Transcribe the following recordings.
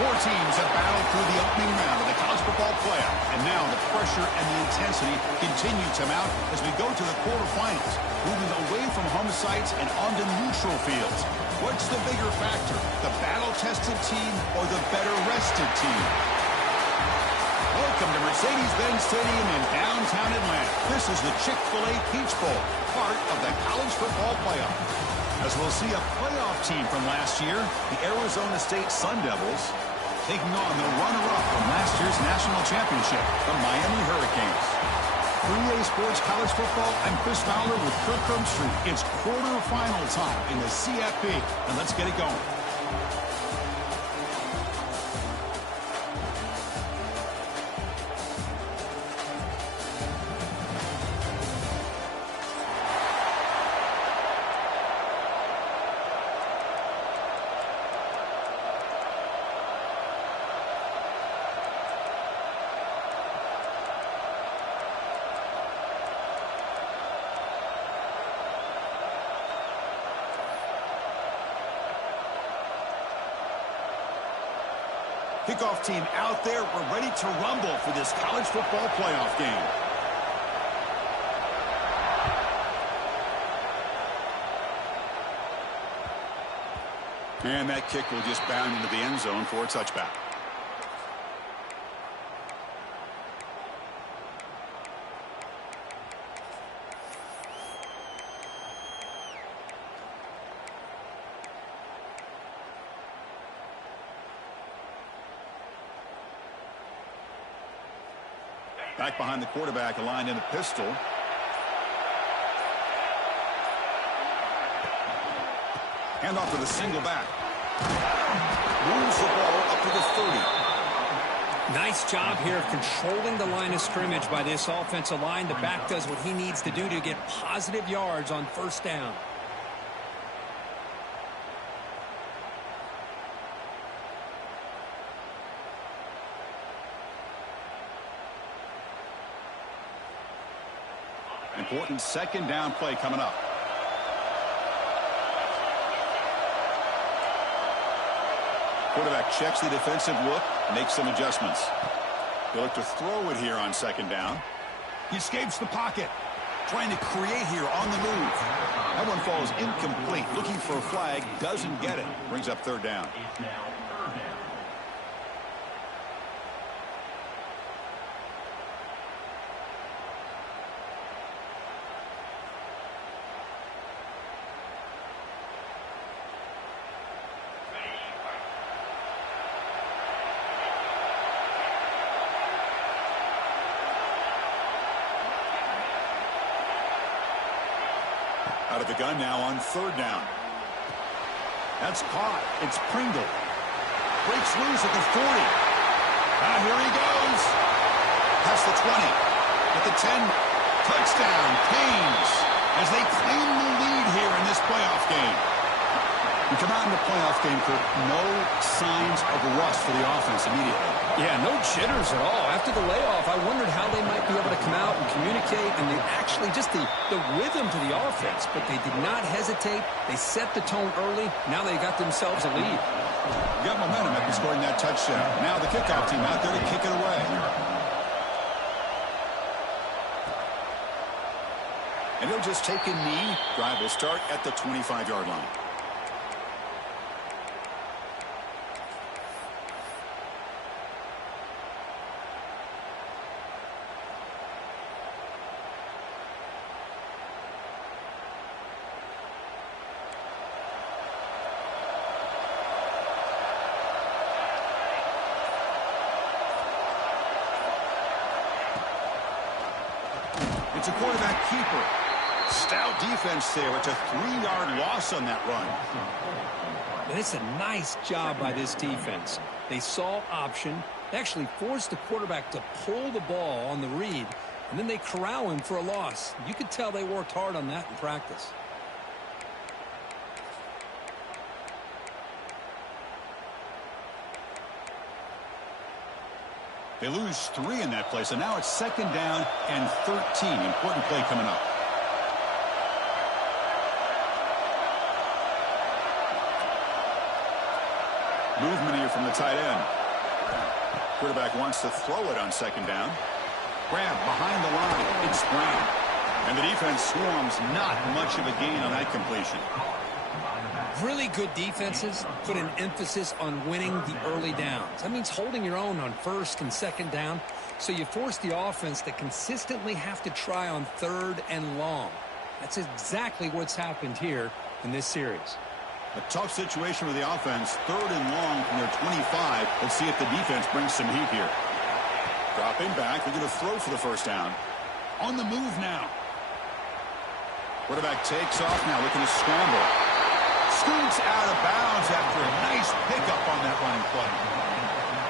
Four teams have battled through the opening round of the college football playoff, and now the pressure and the intensity continue to mount as we go to the quarterfinals, moving away from home sites and onto neutral fields. What's the bigger factor, the battle-tested team or the better-rested team? Welcome to Mercedes-Benz Stadium in downtown Atlanta. This is the Chick-fil-A Peach Bowl, part of the college football playoff. As we'll see a playoff team from last year, the Arizona State Sun Devils, taking on the runner-up from last year's national championship, the Miami Hurricanes. 3A Sports College Football, I'm Chris Fowler with Kirk Herbstreit. It's quarterfinal time in the CFP, and let's get it going. Kickoff team out there. We're ready to rumble for this college football playoff game. And that kick will just bound into the end zone for a touchback. Back behind the quarterback, aligned in a pistol. Hand off to the single back. Moves the ball up to the 30. Nice job here of controlling the line of scrimmage by this offensive line. The back does what he needs to do to get positive yards on first down. Important second down play coming up. Quarterback checks the defensive look, makes some adjustments. They look to throw it here on second down. He escapes the pocket, trying to create here on the move. That one falls incomplete. Looking for a flag, doesn't get it. Brings up third down. Out of the gun now on third down. That's caught. It's Pringle. Breaks loose at the 40. Here he goes. Past the 20. At the 10. Touchdown, Canes, as they claim the lead here in this playoff game. We come out in the playoff game, Kirk, no signs of rust for the offense immediately. Yeah, no jitters at all. After the layoff, I wondered how they might be able to come out and communicate, and they actually just the rhythm to the offense, but they did not hesitate. They set the tone early. Now they got themselves a lead. Got momentum after scoring that touchdown. Now the kickoff team out there to kick it away. And he'll just take a knee. Drive will start at the 25-yard line. It's a quarterback keeper. Stout defense there. It's a 3-yard loss on that run. And it's a nice job by this defense. They saw option. They actually forced the quarterback to pull the ball on the read, and then they corral him for a loss. You could tell they worked hard on that in practice. They lose 3 in that play, so now it's second down and 13. Important play coming up. Movement here from the tight end. Quarterback wants to throw it on second down. Grab behind the line. It's Brown. And the defense swarms. Not much of a gain on that completion. Really good defenses put an emphasis on winning the early downs. That means holding your own on first and second down. So you force the offense to consistently have to try on third and long. That's exactly what's happened here in this series. A tough situation with the offense. Third and long from their 25. Let's see if the defense brings some heat here. Dropping back. They're going to throw for the first down. On the move now. Quarterback takes off now, looking to scramble. Scoots out of bounds after a nice pickup on that running play.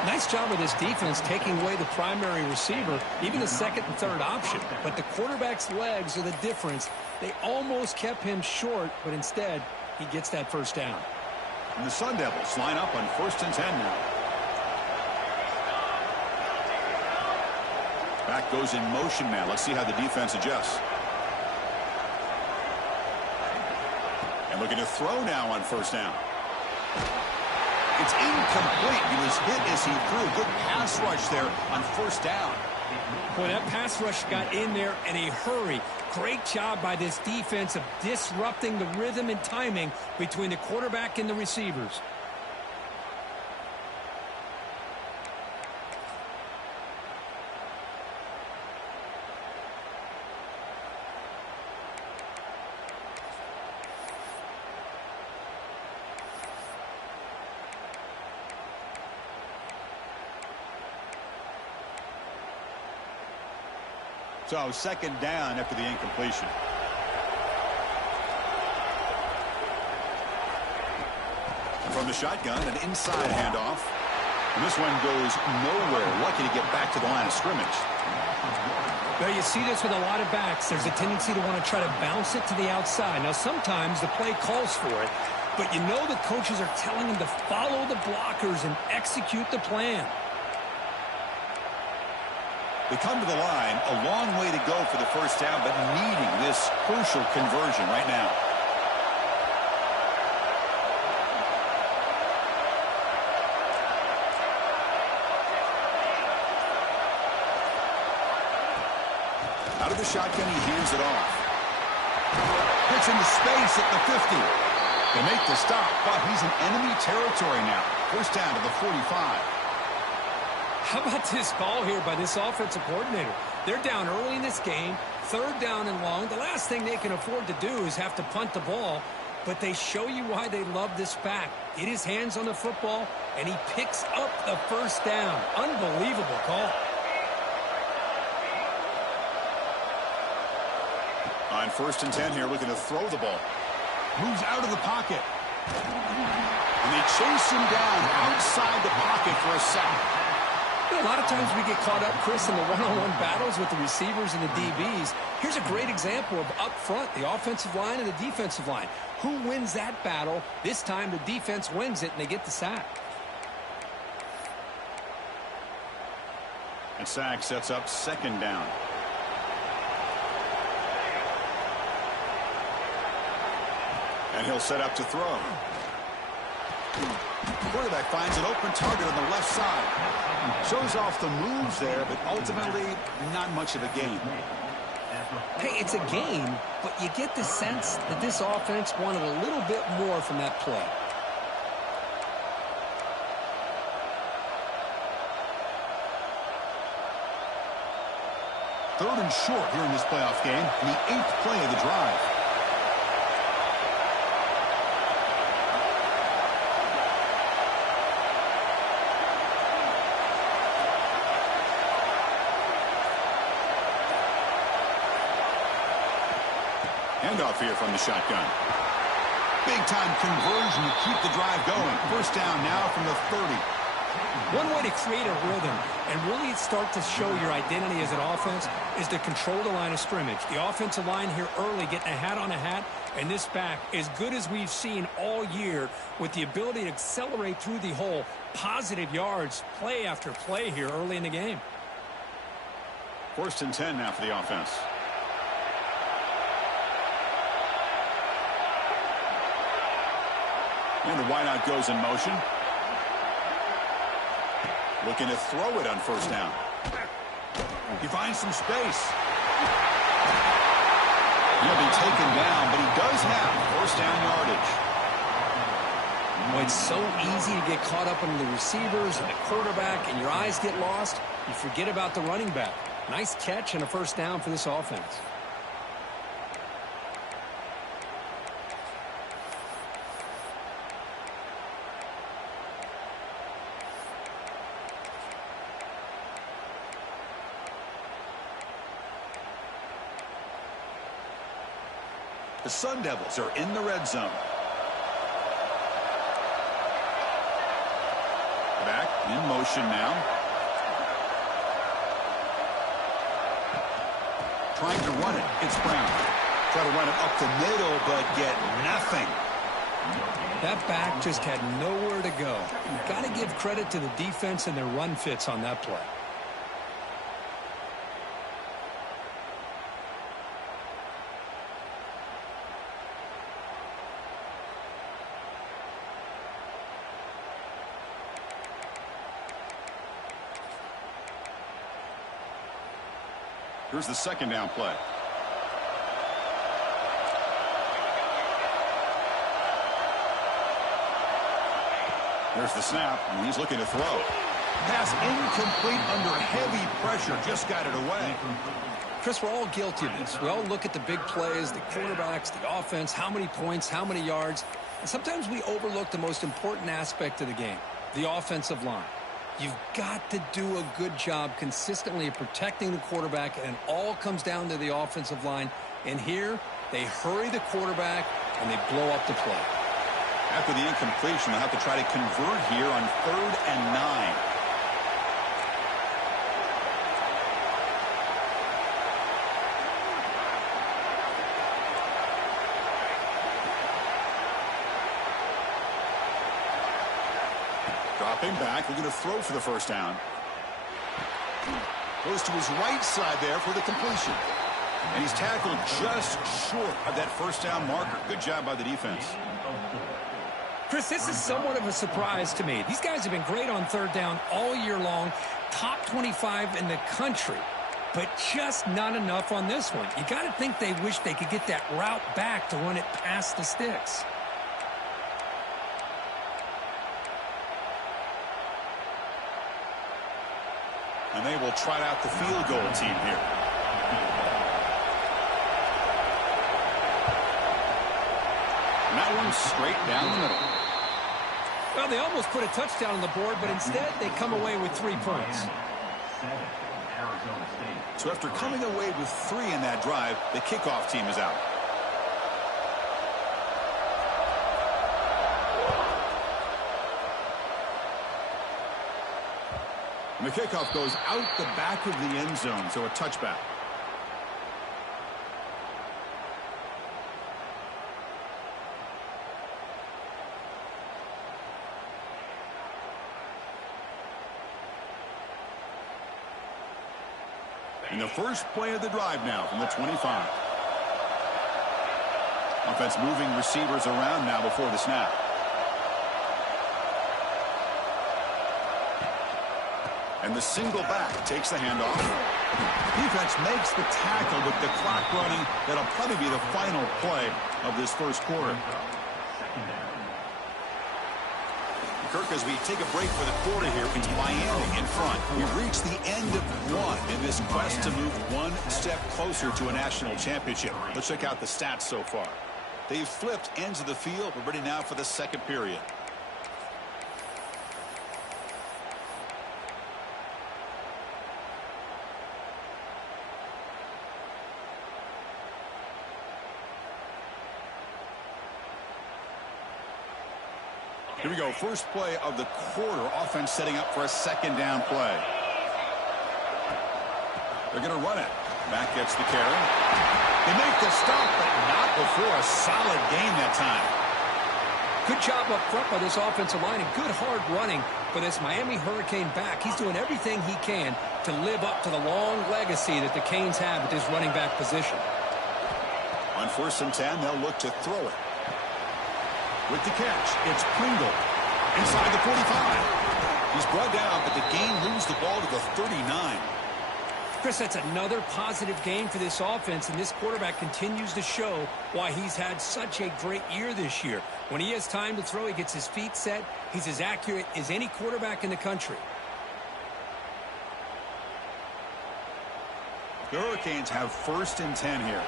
Nice job of this defense taking away the primary receiver, even the second and third option. But the quarterback's legs are the difference. They almost kept him short, but instead, he gets that first down. And the Sun Devils line up on 1st and 10 now. Back goes in motion now. Let's see how the defense adjusts. And looking to throw now on first down. It's incomplete. He was hit as he threw. Good pass rush there on first down. Boy, that pass rush got in there in a hurry. Great job by this defense of disrupting the rhythm and timing between the quarterback and the receivers. So second down after the incompletion. From the shotgun, an inside handoff. And this one goes nowhere. Lucky to get back to the line of scrimmage. Well, you see this with a lot of backs. There's a tendency to want to try to bounce it to the outside. Now, sometimes the play calls for it, but you know the coaches are telling them to follow the blockers and execute the plan. They come to the line, a long way to go for the first down, but needing this crucial conversion right now. Out of the shotgun, he hands it off. Gets into space at the 50. They make the stop, but he's in enemy territory now. First down to the 45. How about this call here by this offensive coordinator? They're down early in this game, third down and long. The last thing they can afford to do is have to punt the ball, but they show you why they love this back. Get his hands on the football, and he picks up the first down. Unbelievable call. On 1st and 10 here, looking to throw the ball. Moves out of the pocket. And they chase him down outside the pocket for a sack. A lot of times we get caught up, Chris, in the one-on-one battles with the receivers and the DBs. Here's a great example of up front, the offensive line and the defensive line. Who wins that battle? This time the defense wins it, and they get the sack. And sack sets up second down. And he'll set up to throw. Quarterback finds an open target on the left side. Shows off the moves there, but ultimately not much of a gain. Hey, it's a game, but you get the sense that this offense wanted a little bit more from that play. Third and short here in this playoff game, the 8th play of the drive. Handoff here from the shotgun. Big-time conversion to keep the drive going. First down now from the 30. One way to create a rhythm and really start to show your identity as an offense is to control the line of scrimmage. The offensive line here early getting a hat on a hat, and this back as good as we've seen all year with the ability to accelerate through the hole. Positive yards, play after play here early in the game. 1st and 10 now for the offense. And the wideout goes in motion. Looking to throw it on first down. He finds some space. He'll be taken down, but he does have first down yardage. Well, it's so easy to get caught up in the receivers and the quarterback, and your eyes get lost. You forget about the running back. Nice catch and a first down for this offense. The Sun Devils are in the red zone. Back in motion now. Trying to run it. It's Brown. Try to run it up the middle, but get nothing. That back just had nowhere to go. You've got to give credit to the defense and their run fits on that play. Here's the second down play. There's the snap, and he's looking to throw. Pass incomplete under heavy pressure. Just got it away. Chris, we're all guilty of this. We all look at the big plays, the quarterbacks, the offense, how many points, how many yards. And sometimes we overlook the most important aspect of the game, the offensive line. You've got to do a good job consistently of protecting the quarterback, and it all comes down to the offensive line. And here, they hurry the quarterback, and they blow up the play. After the incompletion, they'll have to try to convert here on 3rd and 9. Dropping back, looking to throw for the first down. Goes to his right side there for the completion. And he's tackled just short of that first down marker. Good job by the defense. Chris, this is somewhat of a surprise to me. These guys have been great on 3rd down all year long, top 25 in the country, but just not enough on this one. You got to think they wish they could get that route back to run it past the sticks. And they will try out the field goal team here. And that one's straight down the middle. Well, they almost put a touchdown on the board, but instead they come away with 3 points. So after coming away with 3 in that drive, the kickoff team is out. And the kickoff goes out the back of the end zone, so a touchback. And the first play of the drive now from the 25. Offense moving receivers around now before the snap. And the single back takes the handoff. Defense makes the tackle with the clock running. That'll probably be the final play of this first quarter. Kirk, as we take a break for the quarter here, it's Miami in front. We've reached the end of one in this quest to move one step closer to a national championship. Let's check out the stats so far. They've flipped ends of the field. We're ready now for the second period. Here we go. First play of the quarter. Offense setting up for a second down play. They're going to run it. Back gets the carry. They make the stop, but not before a solid game that time. Good job up front by this offensive line and good hard running for this Miami Hurricane back. He's doing everything he can to live up to the long legacy that the Canes have at this running back position. On 1st and 10, they'll look to throw it. With the catch, it's Pringle inside the 45. He's brought down, but the gain moves the ball to the 39. Chris, that's another positive game for this offense, and this quarterback continues to show why he's had such a great year this year. When he has time to throw, he gets his feet set. He's as accurate as any quarterback in the country. The Hurricanes have 1st and 10 here.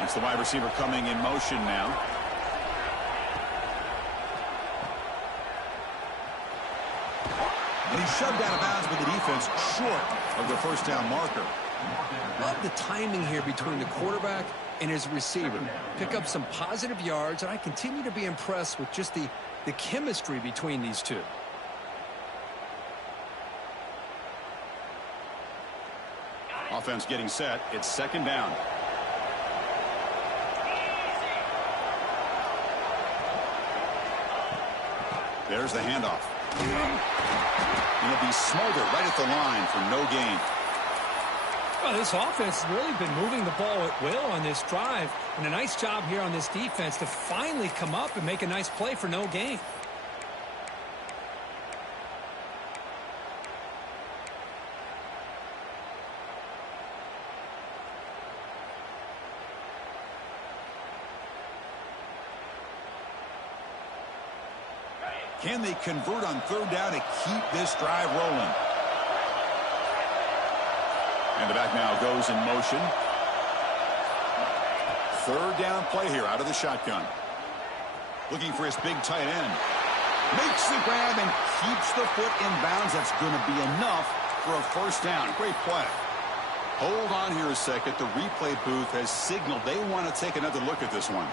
It's the wide receiver coming in motion now. And he's shoved out of bounds with the defense short of the first down marker. Love the timing here between the quarterback and his receiver. Pick up some positive yards, and I continue to be impressed with just the chemistry between these two. Offense getting set. It's 2nd down. There's the handoff. And it'll be Smolder right at the line for no gain. Well, this offense has really been moving the ball at will on this drive. And a nice job here on this defense to finally come up and make a nice play for no gain. Can they convert on 3rd down to keep this drive rolling? And the back now goes in motion. 3rd down play here out of the shotgun. Looking for his big tight end. Makes the grab and keeps the foot in bounds. That's going to be enough for a 1st down. Great play. Hold on here a second. The replay booth has signaled they want to take another look at this one.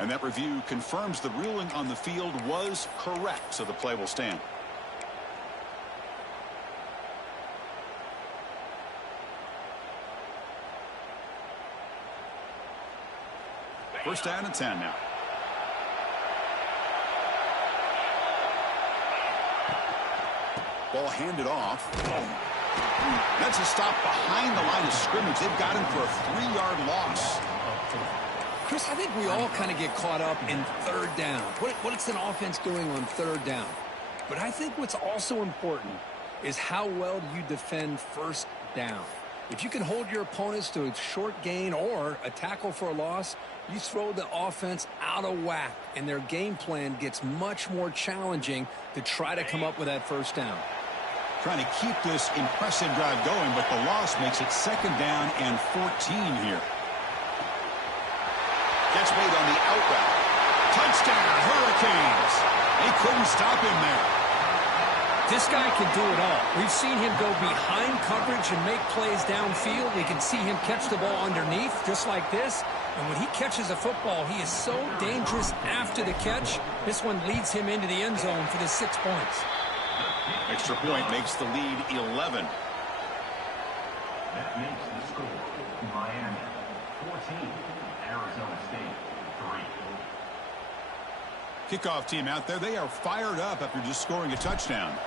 And that review confirms the ruling on the field was correct, so the play will stand. First down and 10 now. Ball handed off. That's a stop behind the line of scrimmage. They've got him for a 3-yard loss. Chris, I think we all kind of get caught up in 3rd down. What's an offense doing on 3rd down? But I think what's also important is how well you defend 1st down. If you can hold your opponents to a short gain or a tackle for a loss, you throw the offense out of whack, and their game plan gets much more challenging to try to come up with that 1st down. Trying to keep this impressive drive going, but the loss makes it 2nd down and 14 here. Gets made on the out route. Touchdown, Hurricanes. They couldn't stop him there. This guy can do it all. We've seen him go behind coverage and make plays downfield. We can see him catch the ball underneath just like this. And when he catches a football, he is so dangerous after the catch. This one leads him into the end zone for the 6 points. Extra point makes the lead 11. That makes the score Miami 14, Arizona State 3. Kickoff team out there. They are fired up after just scoring a touchdown.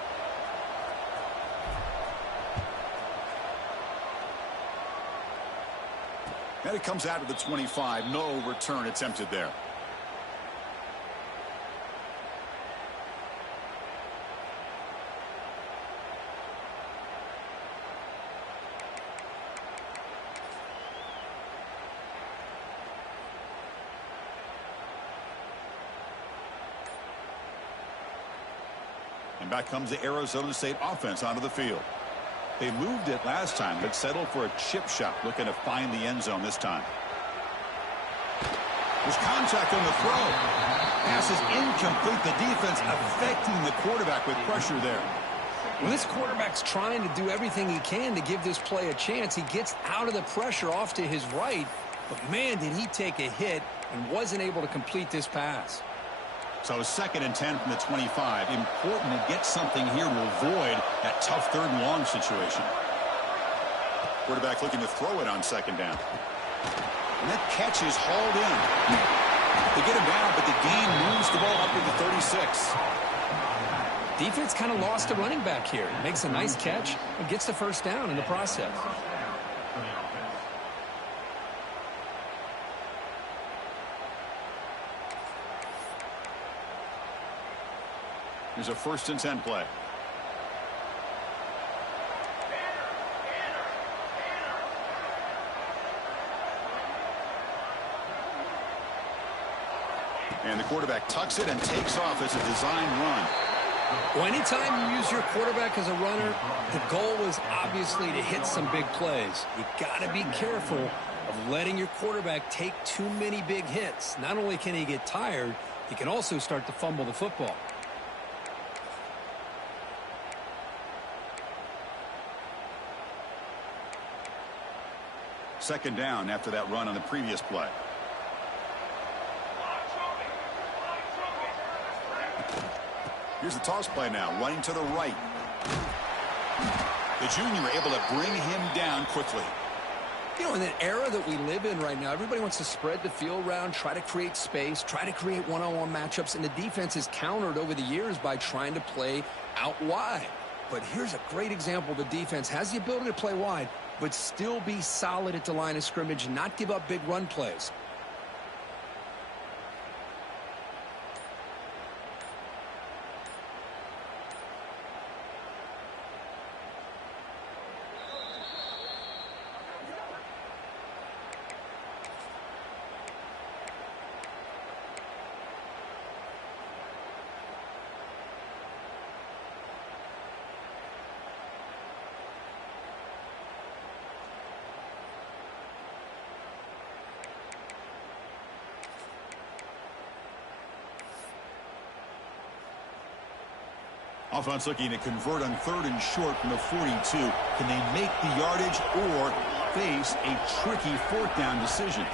And it comes out of the 25. No return attempted there. And back comes the Arizona State offense onto the field. They moved it last time, but settled for a chip shot, looking to find the end zone this time. There's contact on the throw. Pass is incomplete. The defense affecting the quarterback with pressure there. Well, this quarterback's trying to do everything he can to give this play a chance. He gets out of the pressure off to his right, but man, did he take a hit and wasn't able to complete this pass. So 2nd and 10 from the 25. Important to get something here to avoid that tough 3rd and long situation. Quarterback looking to throw it on 2nd down. And that catch is hauled in. They get him down, but the gain moves the ball up to the 36. Defense kind of lost a running back here. Makes a nice catch and gets the first down in the process. Here's a 1st and 10 play. And the quarterback tucks it and takes off as a design run. Well, anytime you use your quarterback as a runner, the goal is obviously to hit some big plays. You got to be careful of letting your quarterback take too many big hits. Not only can he get tired, he can also start to fumble the football. Second down after that run on the previous play. Here's the toss play now, running to the right. The junior able to bring him down quickly. You know, in the era that we live in right now, everybody wants to spread the field around, try to create space, try to create one-on-one matchups, and the defense is countered over the years by trying to play out wide. But here's a great example. The defense has the ability to play wide, but still be solid at the line of scrimmage, not give up big run plays. Offense looking to convert on 3rd and short from the 42. Can they make the yardage or face a tricky 4th down decision?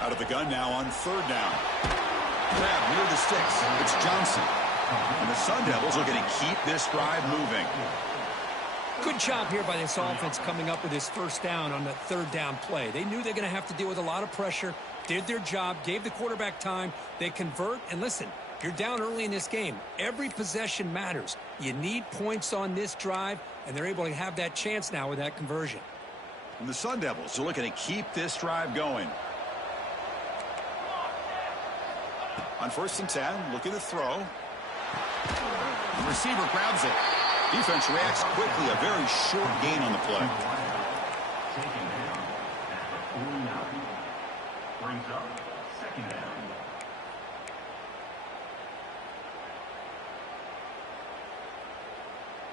Out of the gun now on 3rd down. Grab near the sticks. It's Johnson. And the Sun Devils are going to keep this drive moving. Good job here by this offense coming up with this 1st down on the 3rd down play. They knew they're going to have to deal with a lot of pressure, did their job, gave the quarterback time. They convert, and listen, you're down early in this game. Every possession matters. You need points on this drive, and they're able to have that chance now with that conversion. And the Sun Devils are looking to keep this drive going. On 1st and 10, look at the throw. The receiver grabs it. Defense reacts quickly. A very short gain on the play. Taken down at the 49. Brings up 2nd down.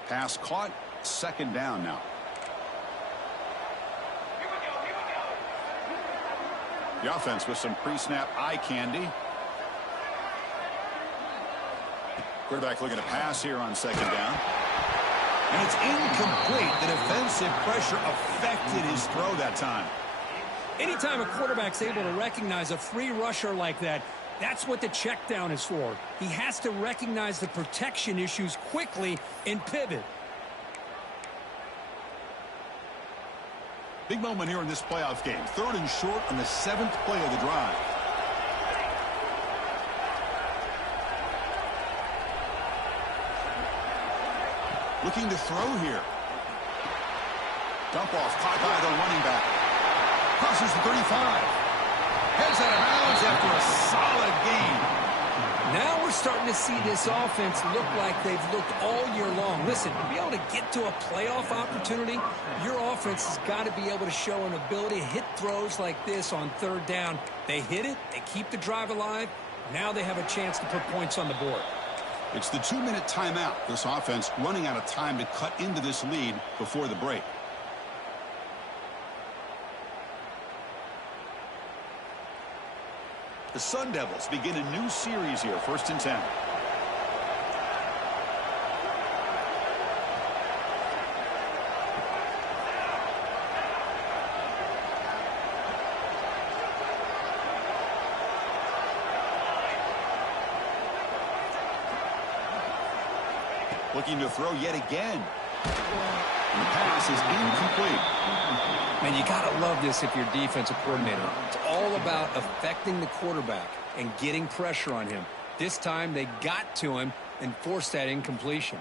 Pass caught. 2nd down now. The offense with some pre-snap eye candy. Quarterback looking to pass here on 2nd down. And it's incomplete. The defensive pressure affected his throw that time. Anytime a quarterback's able to recognize a free rusher like that, that's what the check down is for. He has to recognize the protection issues quickly and pivot. Big moment here in this playoff game. 3rd and short on the 7th play of the drive. Looking to throw here. Dump off caught by the running back. Crosses the 35. Heads out of bounds after a solid gain. Now we're starting to see this offense look like they've looked all year long. Listen, to be able to get to a playoff opportunity, your offense has got to be able to show an ability to hit throws like this on 3rd down. They hit it, they keep the drive alive. Now they have a chance to put points on the board. It's the 2-minute timeout. This offense running out of time to cut into this lead before the break. The Sun Devils begin a new series here, 1st and 10. Looking to throw yet again. And the pass is incomplete. Man, you got to love this if you're a defensive coordinator. It's all about affecting the quarterback and getting pressure on him. This time they got to him, and forced that incompletion.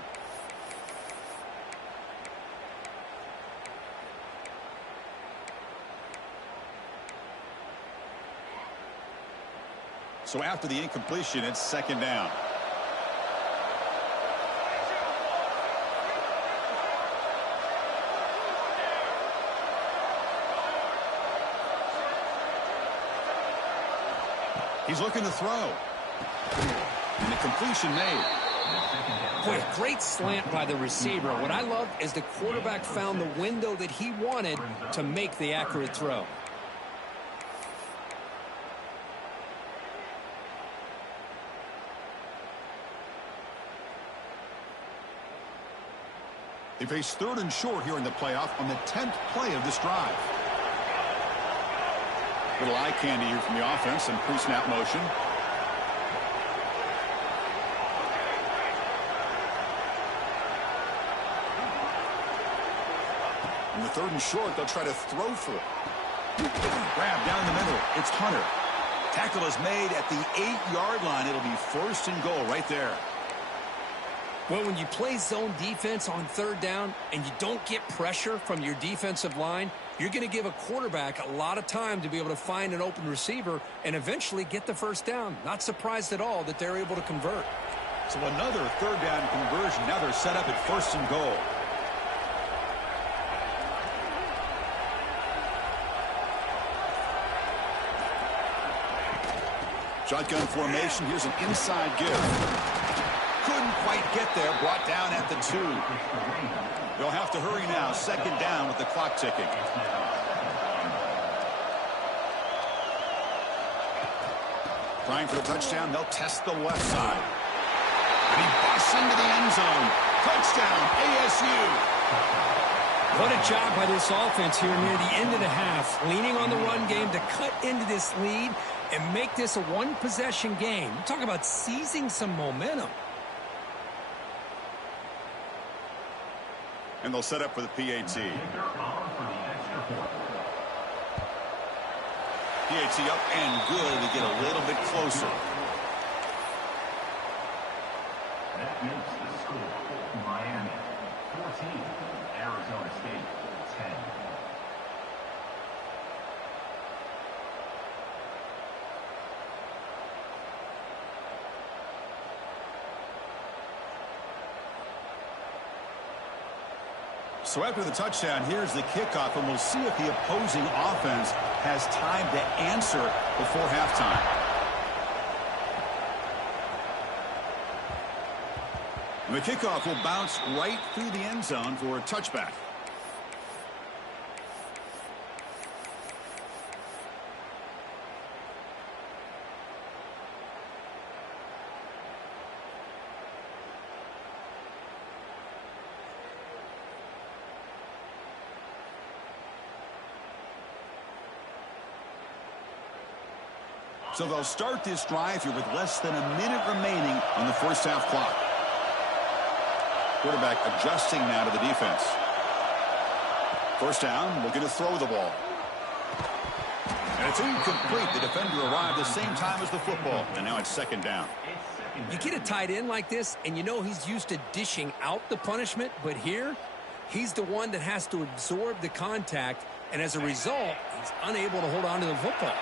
So after the incompletion, it's second down. He's looking to throw. And the completion made. Boy, a great slant by the receiver. What I love is the quarterback found the window that he wanted to make the accurate throw. They face third and short here in the playoff on the 10th play of this drive. Little eye candy here from the offense and pre-snap motion. In the third and short, they'll try to throw for it. Grab down the middle. It's Hunter. Tackle is made at the 8-yard line. It'll be first and goal right there. Well, when you play zone defense on third down and you don't get pressure from your defensive line, you're going to give a quarterback a lot of time to be able to find an open receiver and eventually get the first down. Not surprised at all that they're able to convert. So another third down conversion. Now they're set up at first and goal. Shotgun formation. Here's an inside give. Couldn't quite get there. Brought down at the 2. They'll have to hurry now. Second down with the clock ticking. Trying for the touchdown. They'll test the left side. And he busts into the end zone. Touchdown, ASU. What a job by this offense here near the end of the half. Leaning on the run game to cut into this lead and make this a one-possession game. Talk about seizing some momentum. And they'll set up for the PAT. PAT up and good. We get a little bit closer. That makes the score Miami 14, Arizona State 10. So after the touchdown, here's the kickoff, and we'll see if the opposing offense has time to answer before halftime. And the kickoff will bounce right through the end zone for a touchback. So they'll start this drive here with less than a minute remaining on the first half clock. Quarterback adjusting now to the defense. First down, looking to throw the ball. And it's incomplete. The defender arrived the same time as the football. And now it's second down. You get a tight end like this, and you know he's used to dishing out the punishment, but here, he's the one that has to absorb the contact, and as a result, he's unable to hold on to the football.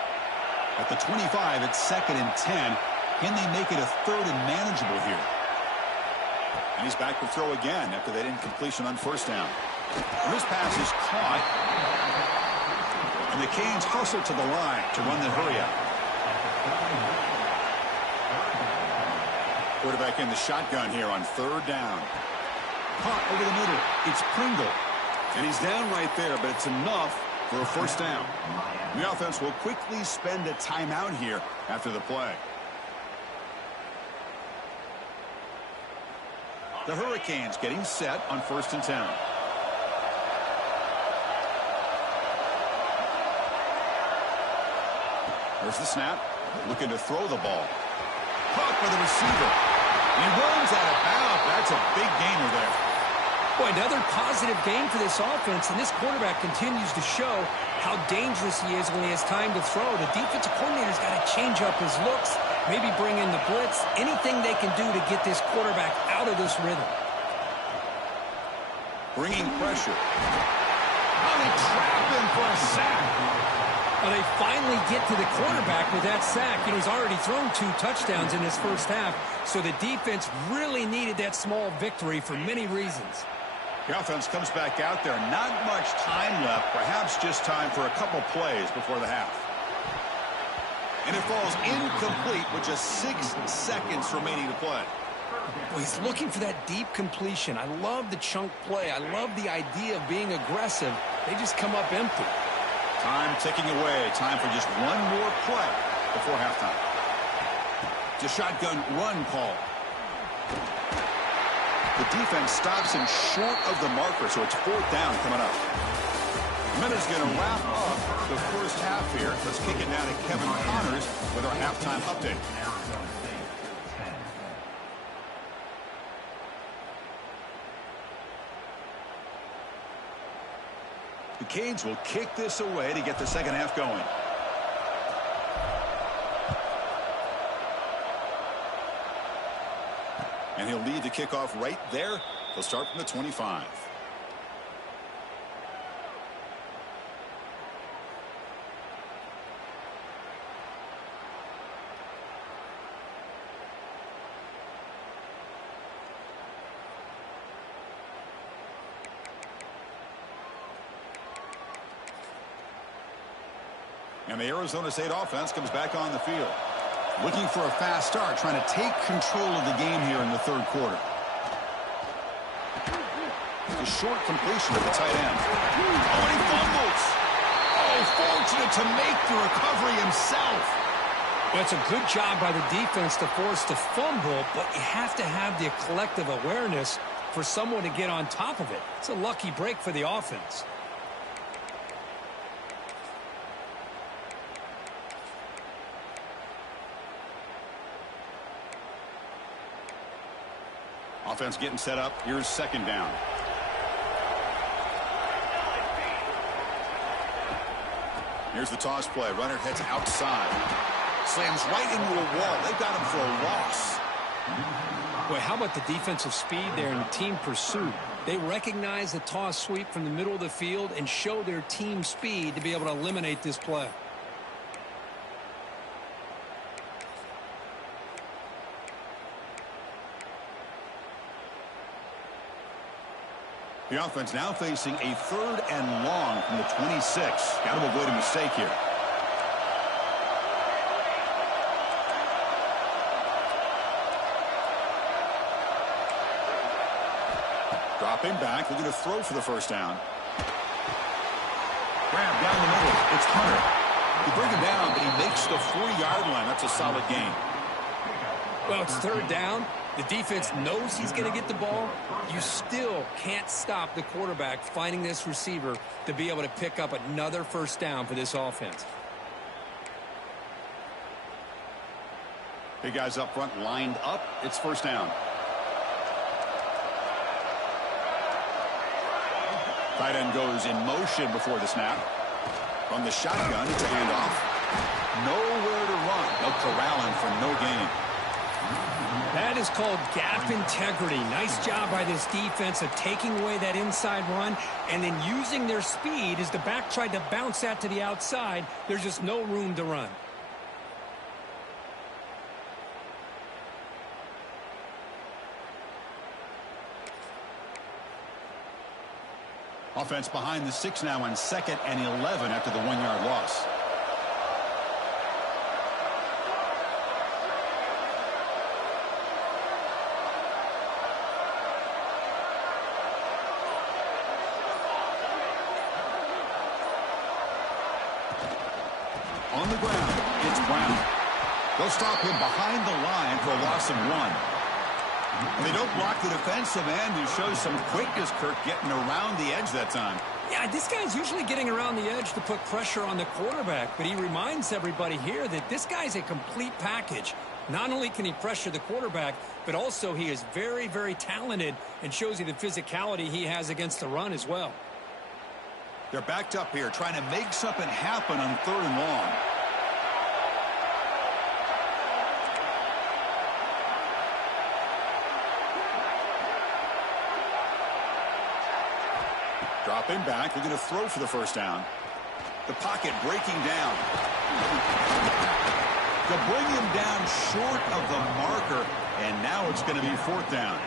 At the 25, it's second and 10. Can they make it a third and manageable here? And he's back to throw again after that incompletion on first down. And this pass is caught. And the Canes hustle to the line to run the hurry out. Quarterback in the shotgun here on third down. Caught over the middle. It's Pringle. And he's down right there, but it's enough for a first down. The offense will quickly spend a timeout here after the play. The Hurricanes getting set on first and 10. There's the snap. Looking to throw the ball. Caught by the receiver. He runs out of bounds. That's a big gainer there. Boy, another positive game for this offense, and this quarterback continues to show how dangerous he is when he has time to throw. The defensive coordinator's got to change up his looks Maybe bring in the blitz, anything they can do to get this quarterback out of this rhythm. Bringing pressure. Oh, they trap him for a sack. Well, they finally get to the quarterback with that sack. You know, he's already thrown 2 touchdowns in his first half, so the defense really needed that small victory for many reasons. The offense comes back out there. Not much time left. Perhaps just time for a couple plays before the half. And it falls incomplete with just 6 seconds remaining to play. Well, he's looking for that deep completion. I love the chunk play. I love the idea of being aggressive. They just come up empty. Time ticking away. Time for just one more play before halftime. It's a shotgun run call. The defense stops him short of the marker, so it's 4th down coming up. Minute's going to wrap up the first half here. Let's kick it down to Kevin Connors with our halftime update. The Canes will kick this away to get the second half going. And he'll lead the kickoff right there. He'll start from the 25. And the Arizona State offense comes back on the field. Looking for a fast start, trying to take control of the game here in the third quarter. A short completion to the tight end. Oh, and he fumbles. Oh, fortunate to make the recovery himself. Well, it's a good job by the defense to force the fumble, but you have to have the collective awareness for someone to get on top of it. It's a lucky break for the offense. Offense getting set up. Here's second down. Here's the toss play. Runner heads outside. Slams right into a wall. They've got him for a loss. Boy, how about the defensive speed there in team pursuit? They recognize the toss sweep from the middle of the field and show their team speed to be able to eliminate this play. The offense now facing a 3rd and long from the 26. Got to avoid a mistake here. Dropping back, looking to throw for the first down. Grab down the middle. It's Hunter. You bring him down, but he makes the 40-yard line. That's a solid gain. Well, it's 3rd down. The defense knows he's going to get the ball. You still can't stop the quarterback finding this receiver to be able to pick up another first down for this offense. Big guys up front lined up. It's first down. Tight end goes in motion before the snap. From the shotgun, it's a handoff. Nowhere to run. They'll corral him for no gain. That is called gap integrity. Nice job by this defense of taking away that inside run and then using their speed as the back tried to bounce that to the outside. There's just no room to run. Offense behind the 6 now on 2nd and 11 after the 1-yard loss. On the ground, it's Brown. They'll stop him behind the line for a loss of 1. And they don't block the defensive end, who shows some quickness, Kirk, getting around the edge that time. Yeah, this guy's usually getting around the edge to put pressure on the quarterback, but he reminds everybody here that this guy's a complete package. Not only can he pressure the quarterback, but also he is very, very talented and shows you the physicality he has against the run as well. They're backed up here, trying to make something happen on 3rd and long. Dropping back, looking to throw for the first down. The pocket breaking down. To bring him down short of the marker, and now it's going to be fourth down.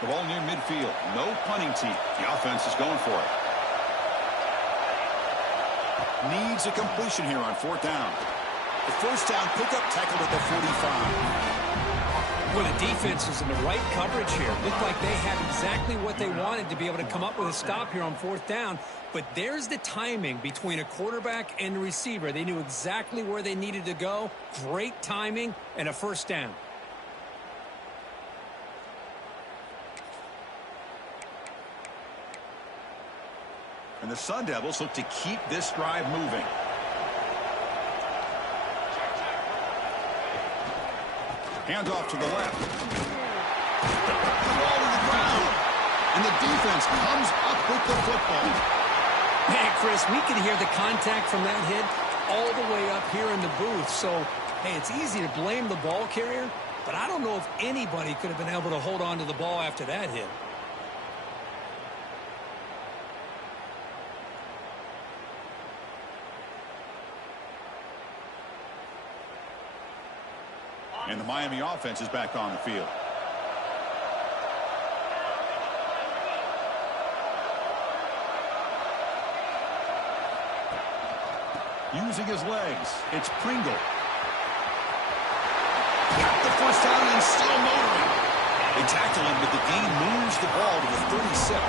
The ball near midfield. No punting team. The offense is going for it. Needs a completion here on fourth down. The first down pickup tackled at the 45. Well, the defense is in the right coverage here. Looked like they had exactly what they wanted to be able to come up with a stop here on fourth down. But there's the timing between a quarterback and the receiver. They knew exactly where they needed to go. Great timing and a first down. And the Sun Devils look to keep this drive moving. Handoff to the left. The ball to the ground. And the defense comes up with the football. Man, Chris, we could hear the contact from that hit all the way up here in the booth. So, hey, it's easy to blame the ball carrier, but I don't know if anybody could have been able to hold on to the ball after that hit. And the Miami offense is back on the field. Using his legs, it's Pringle. Got the first down and still motoring. They tackle him, but the gain moves the ball to the 36.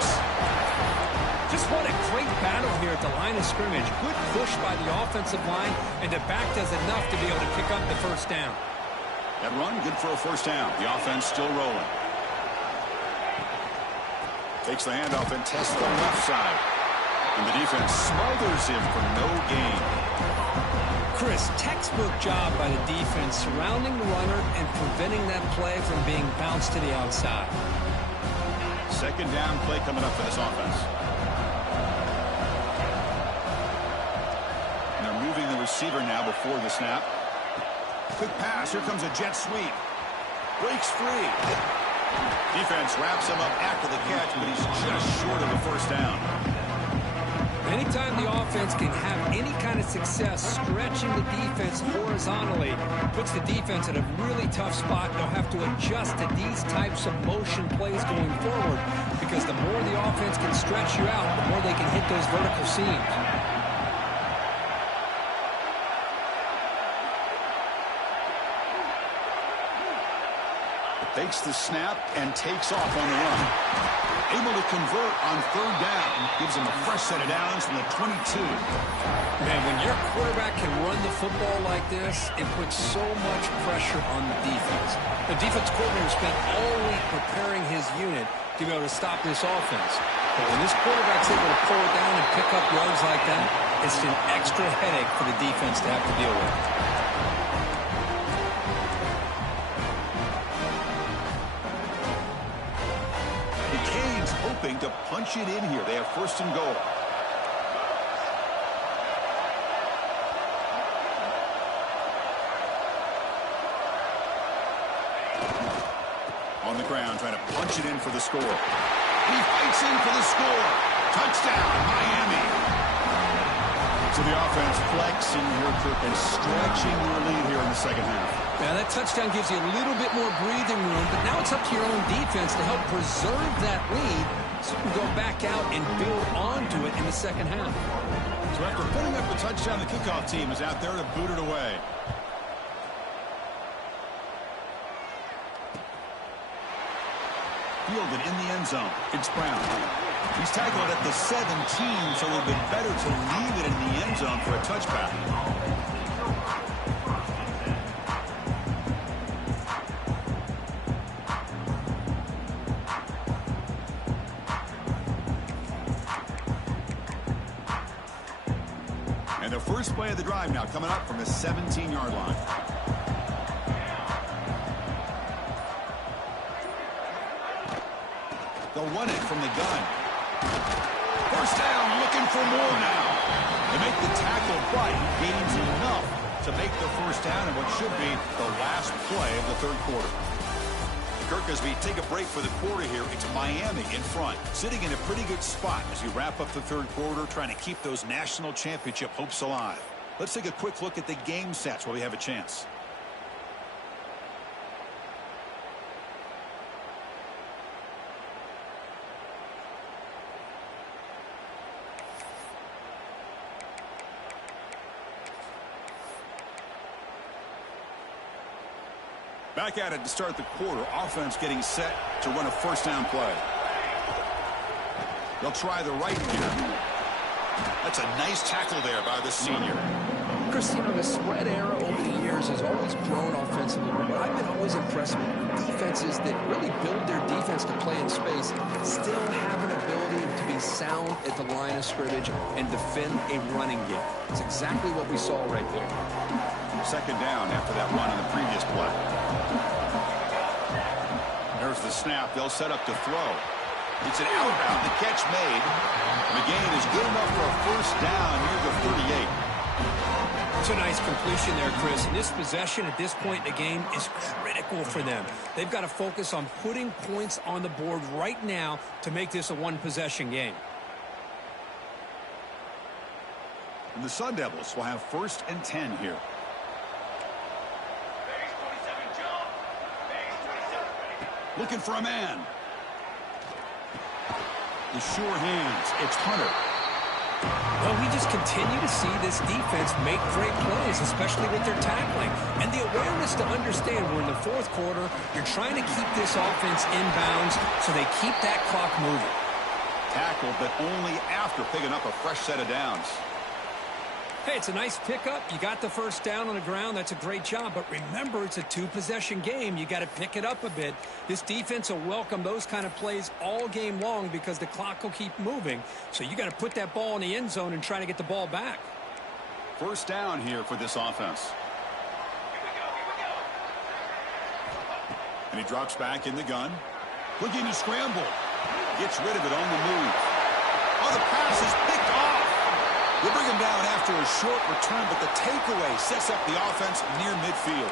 Just what a great battle here at the line of scrimmage. Good push by the offensive line, and the back does enough to be able to pick up the first down. That run, good for a first down. The offense still rolling. Takes the handoff and tests the left side. And the defense smothers him for no gain. Chris, textbook job by the defense surrounding the runner and preventing that play from being bounced to the outside. Second down play coming up for this offense. And they're moving the receiver now before the snap. Quick pass. Here comes a jet sweep. Breaks free. Defense wraps him up after the catch, but he's just short of the first down. Anytime the offense can have any kind of success stretching the defense horizontally, puts the defense in a really tough spot. They'll have to adjust to these types of motion plays going forward, because the more the offense can stretch you out, the more they can hit those vertical seams. Takes the snap and takes off on the run. Able to convert on third down. Gives him a fresh set of downs from the 22. Man, when your quarterback can run the football like this, it puts so much pressure on the defense. The defense coordinator spent all week preparing his unit to be able to stop this offense. But when this quarterback's able to pull it down and pick up yards like that, it's an extra headache for the defense to have to deal with. Hoping to punch it in here. They have first and goal. On the ground, trying to punch it in for the score. He fights in for the score. Touchdown, Miami. So the offense flexing here, Kirk, and stretching your lead here in the second half. Now, that touchdown gives you a little bit more breathing room, but now it's up to your own defense to help preserve that lead so you can go back out and build onto it in the second half. So after putting up the touchdown, the kickoff team is out there to boot it away. Fielded in the end zone. It's Brown. He's tackled at the 17, so it would have been better to leave it in the end zone for a touchback. And the first play of the drive now coming up from the 17-yard line. They'll run it from the gun. First down, looking for more now. They make the tackle, but he gains enough to make the first down in what should be the last play of the third quarter. Kirk, as we take a break for the quarter here, it's Miami in front, sitting in a pretty good spot as we wrap up the third quarter, trying to keep those national championship hopes alive. Let's take a quick look at the game stats while we have a chance. Back at it to start the quarter. Offense getting set to run a first down play. They'll try the right here. That's a nice tackle there by the senior. Chris, the spread era over the years has always grown offensively, but I've been always impressed with defenses that really build their defense to play in space, still have an ability to be sound at the line of scrimmage and defend a running game. It's exactly what we saw right there. Second down after that run on the previous play. There's the snap. They'll set up to throw. It's an outbound. The catch made. The gain is good enough for a first down near the 38. It's a nice completion there, Chris. And this possession at this point in the game is critical for them. They've got to focus on putting points on the board right now to make this a one-possession game. And the Sun Devils will have first and 10 here. Looking for a man. The sure hands. It's Hunter. Well, we just continue to see this defense make great plays, especially with their tackling. And the awareness to understand we're in the fourth quarter, you're trying to keep this offense inbounds so they keep that clock moving. Tackled, but only after picking up a fresh set of downs. Hey, it's a nice pickup. You got the first down on the ground. That's a great job. But remember, it's a two-possession game. You got to pick it up a bit. This defense will welcome those kind of plays all game long because the clock will keep moving. So you got to put that ball in the end zone and try to get the ball back. First down here for this offense. And he drops back in the gun. Looking to scramble. Gets rid of it on the move. Oh, the pass is picked off. They bring him down after a short return, but the takeaway sets up the offense near midfield.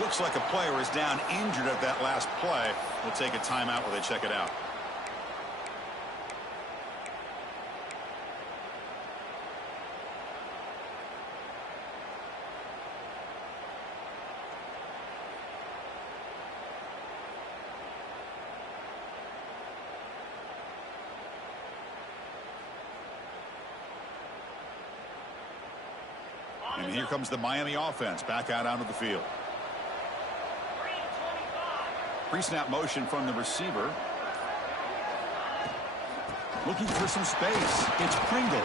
Looks like a player is down injured at that last play. We'll take a timeout while they check it out. And here comes the Miami offense back out onto the field. Pre-snap motion from the receiver. Looking for some space. It's Pringle.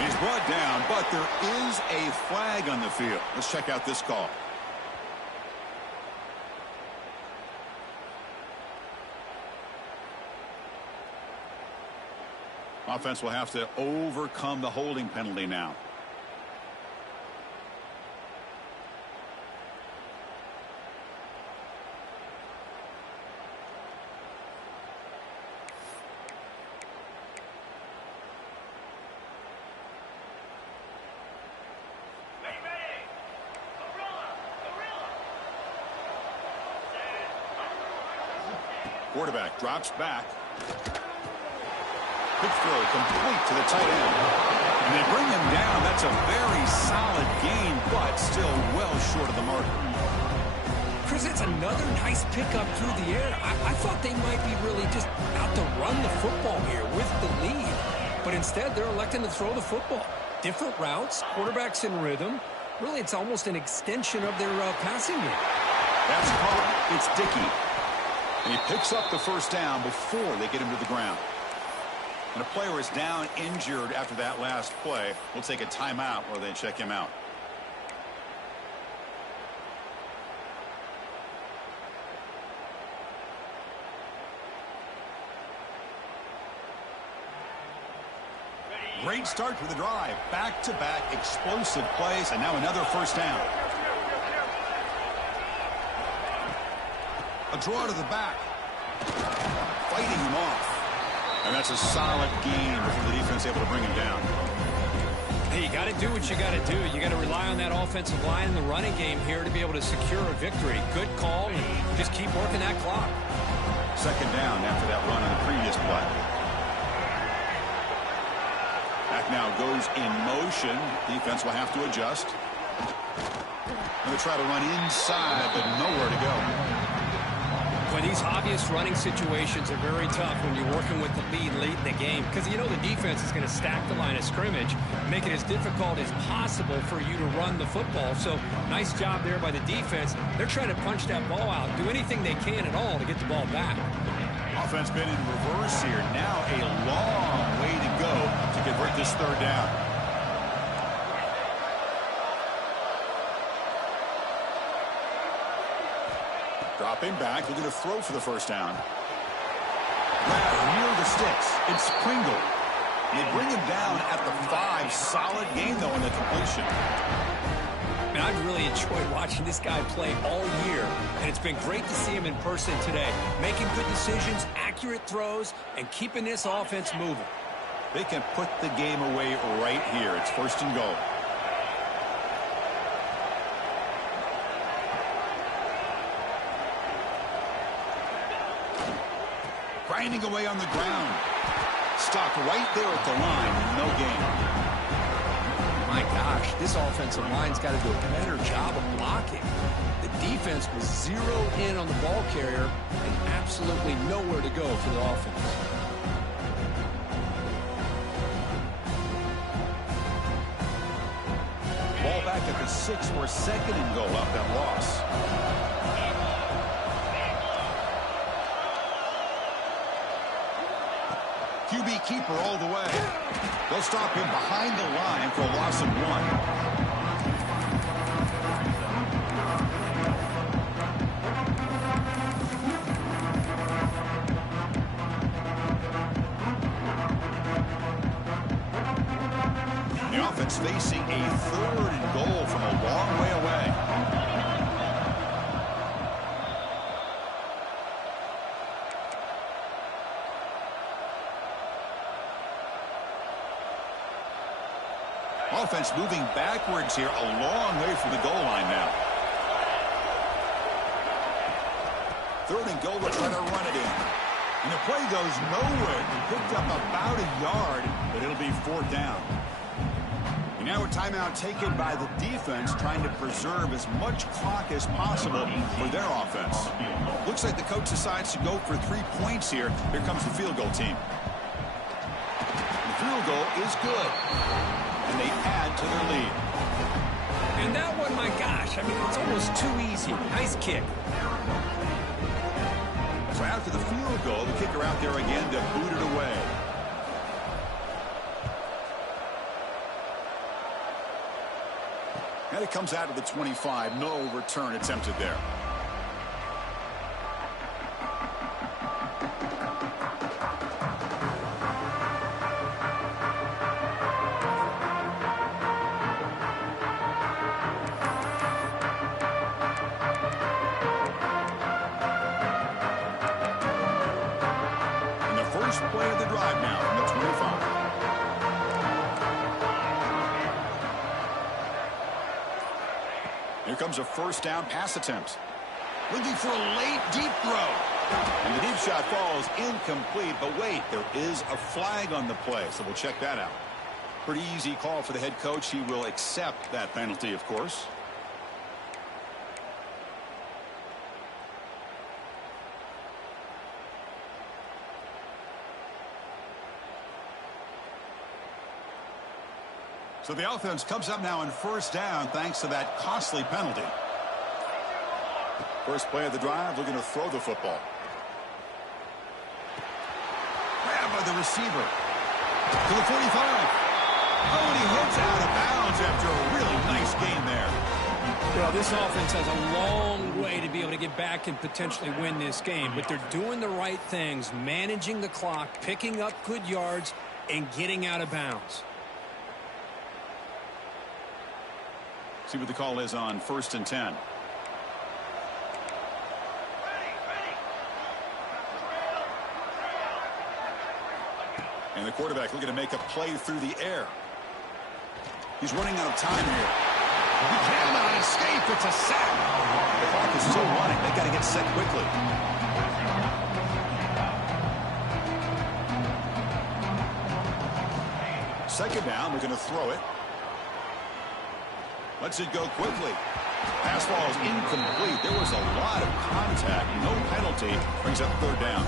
He's brought down, but there is a flag on the field. Let's check out this call. Offense will have to overcome the holding penalty now. Quarterback drops back. Quick throw complete to the tight end. And they bring him down. That's a very solid gain, but still well short of the mark. Chris, it's another nice pickup through the air. I thought they might be really just out to run the football here with the lead. But instead, they're electing to throw the football. Different routes, quarterbacks in rhythm. Really, it's almost an extension of their passing game. That's caught. It's Dickey. And he picks up the first down before they get him to the ground. And a player is down injured after that last play. We'll take a timeout while they check him out. Great start for the drive. Back-to-back explosive plays, and now another first down. A draw to the back. Fighting him off. And that's a solid game before the defense able to bring him down. Hey, you got to do what you got to do. You got to rely on that offensive line in the running game here to be able to secure a victory. Good call, and just keep working that clock. Second down after that run on the previous play. Back now goes in motion. Defense will have to adjust. Going to try to run inside, but nowhere to go. Well, these obvious running situations are very tough when you're working with the lead late in the game, because you know the defense is going to stack the line of scrimmage, make it as difficult as possible for you to run the football. So nice job there by the defense. They're trying to punch that ball out, do anything they can at all to get the ball back. Offense been in reverse here. Now a long way to go to convert this third down. Dropping back, looking to throw for the first down. Grab near the sticks. It's Pringle. They bring him down at the 5. Solid game, though, in the completion. And I've really enjoyed watching this guy play all year, and it's been great to see him in person today. Making good decisions, accurate throws, and keeping this offense moving. They can put the game away right here. It's first and goal. Grinding away on the ground. Stopped right there at the line. No gain. My gosh, this offensive line's got to do a better job of blocking. The defense was zeroed in on the ball carrier and absolutely nowhere to go for the offense. Ball back at the 6 for a second and goal off that loss. QB keeper all the way. They'll stop him behind the line for a loss of 1. The offense facing a third and goal from a long way away. Offense moving backwards here, a long way from the goal line now. Third and goal, they'll try to run it in. And the play goes nowhere. Picked up about a yard, but it'll be 4th down. And now a timeout taken by the defense, trying to preserve as much clock as possible for their offense. Looks like the coach decides to go for 3 points here. Here comes the field goal team. The field goal is good. And they add to their lead. And that one, my gosh, I mean, it's almost too easy. Nice kick. So after the field goal, the kicker out there again to boot it away. And it comes out of the 25. No return attempted there. Play of the drive now from the 25. Here comes a first down pass attempt. Looking for a late deep throw. And the deep shot falls incomplete. But wait, there is a flag on the play, so we'll check that out. Pretty easy call for the head coach. He will accept that penalty, of course. So the offense comes up now on first down thanks to that costly penalty. First play of the drive, looking to throw the football. by the receiver. To the 45. Oh, and he heads out of bounds after a really nice gain there. Well, this offense has a long way to be able to get back and potentially win this game, but they're doing the right things, managing the clock, picking up good yards, and getting out of bounds. See what the call is on 1st and 10. And the quarterback looking to make a play through the air. He's running out of time here. He cannot escape. It's a sack. The clock is still running. They got to get set quickly. Second down. We're going to throw it. Lets it go quickly. Pass ball is incomplete. There was a lot of contact. No penalty. Brings up 3rd down.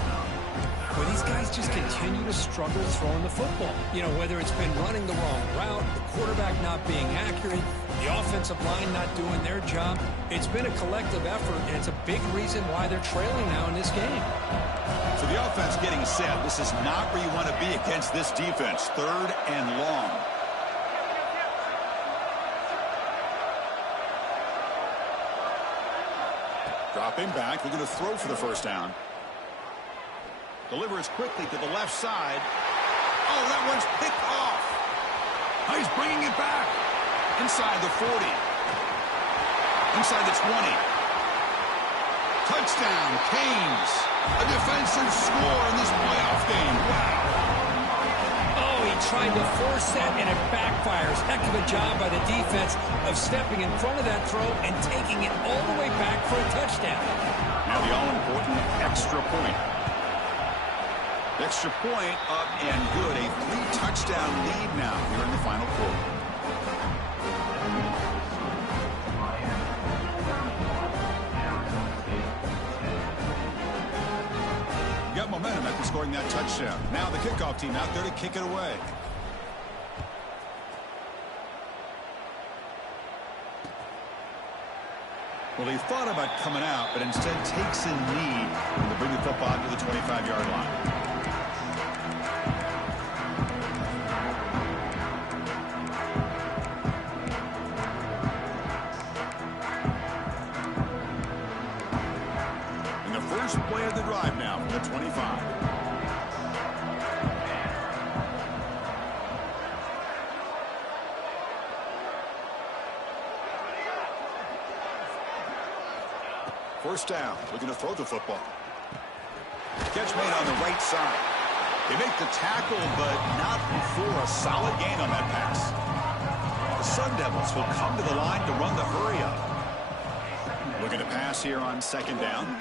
Well, these guys just continue to struggle throwing the football. You know, whether it's been running the wrong route, the quarterback not being accurate, the offensive line not doing their job. It's been a collective effort, and it's a big reason why they're trailing now in this game. So the offense getting set. This is not where you want to be against this defense. 3rd and long. Dropping back. We're going to throw for the 1st down. Delivers quickly to the left side. Oh, that one's picked off. Oh, he's bringing it back. Inside the 40. Inside the 20. Touchdown, Canes. A defensive score in this playoff game. Wow. Oh, he tried to force that, and it backfires. Heck of a job by the defense of stepping in front of that throw and taking it all the way back for a touchdown. Now the all-important extra point. Extra point up and good. A 3-touchdown lead now here in the final quarter. Got momentum after scoring that touchdown. Now the kickoff team out there to kick it away. Well, he thought about coming out, but instead takes a knee to bring the football to the 25-yard line. First play of the drive now from the 25. First down, looking to throw the football. Catch made on the right side. They make the tackle, but not before a solid gain on that pass. The Sun Devils will come to the line to run the hurry up. Looking to pass here on 2nd down.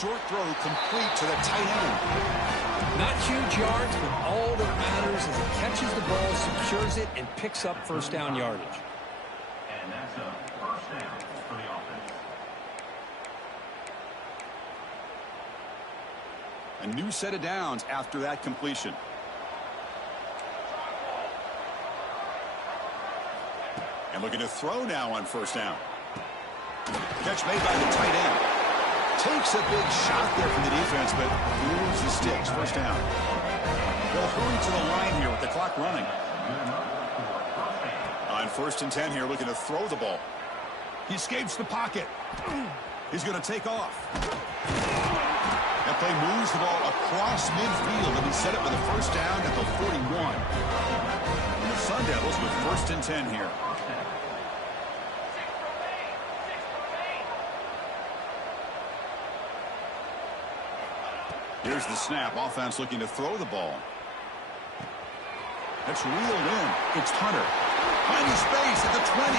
Short throw complete to the tight end. Not huge yards, but all that matters is he catches the ball, secures it, and picks up 1st down yardage. And that's a 1st down for the offense. A new set of downs after that completion. And looking to throw now on 1st down. Catch made by the tight end. Takes a big shot there from the defense, but moves the sticks. 1st down. They'll hurry to the line here with the clock running. On 1st and 10 here, looking to throw the ball. He escapes the pocket. He's going to take off. That play moves the ball across midfield, and he set it with a 1st down at the 41. And the Sun Devils with 1st and 10 here. Here's the snap. Offense looking to throw the ball. That's reeled in. It's Hunter. Finding space at the 20.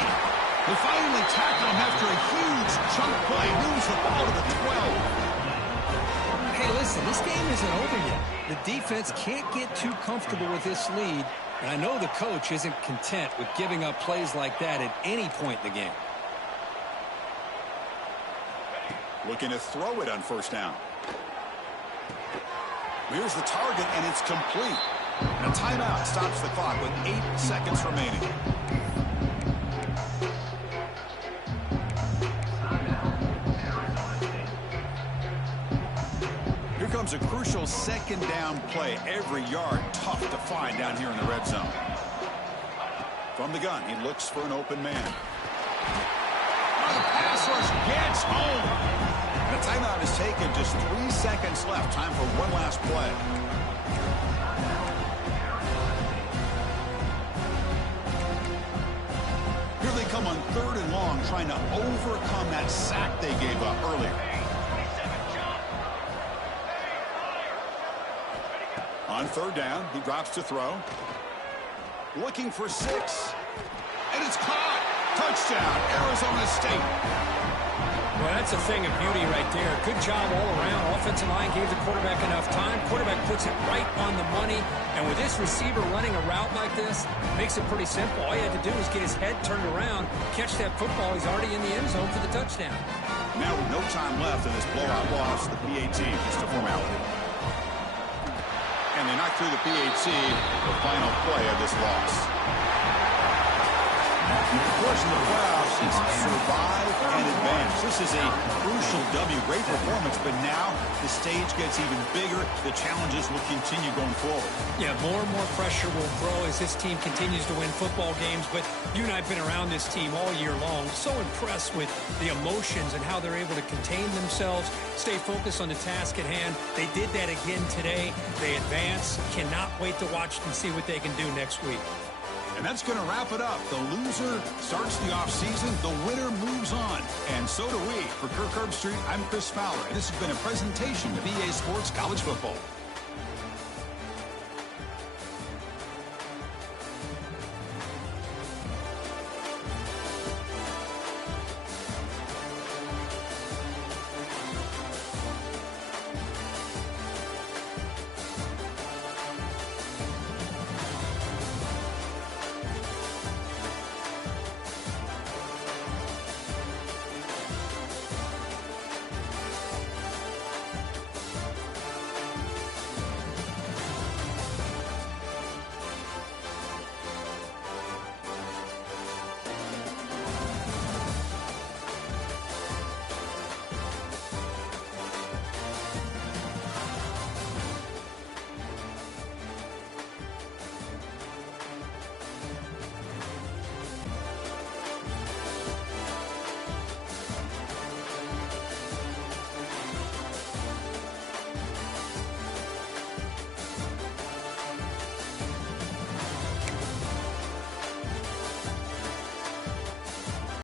They finally tackle him after a huge chunk play. Moves the ball to the 12. Hey, listen, this game isn't over yet. The defense can't get too comfortable with this lead, and I know the coach isn't content with giving up plays like that at any point in the game. Looking to throw it on 1st down. Here's the target, and it's complete. And a timeout stops the clock with 8 seconds remaining. Here comes a crucial second down play. Every yard tough to find down here in the red zone. From the gun, he looks for an open man. The pass rush gets home. And a timeout is taken. Just 3 seconds left. Time for one last play. Here they come on 3rd and long, trying to overcome that sack they gave up earlier. On 3rd down, he drops to throw. Looking for 6. And it's caught. Touchdown, Arizona State. Well, that's a thing of beauty right there. Good job all around. Offensive line gave the quarterback enough time. Quarterback puts it right on the money. And with this receiver running a route like this, makes it pretty simple. All you had to do was get his head turned around, catch that football. He's already in the end zone for the touchdown. Now with no time left in this blowout loss, the PAT just a formality. And they knock through the PAT, the final play of this loss. Of course, in the playoffs, it's survive and advance. This is a crucial W. Great performance, but now the stage gets even bigger. The challenges will continue going forward. Yeah, more and more pressure will grow as this team continues to win football games. But you and I have been around this team all year long. So impressed with the emotions and how they're able to contain themselves, stay focused on the task at hand. They did that again today. They advance. Cannot wait to watch and see what they can do next week. And that's going to wrap it up. The loser starts the offseason. The winner moves on. And so do we. For Kirk Herbstreit, I'm Chris Fowler. And this has been a presentation of EA Sports College Football.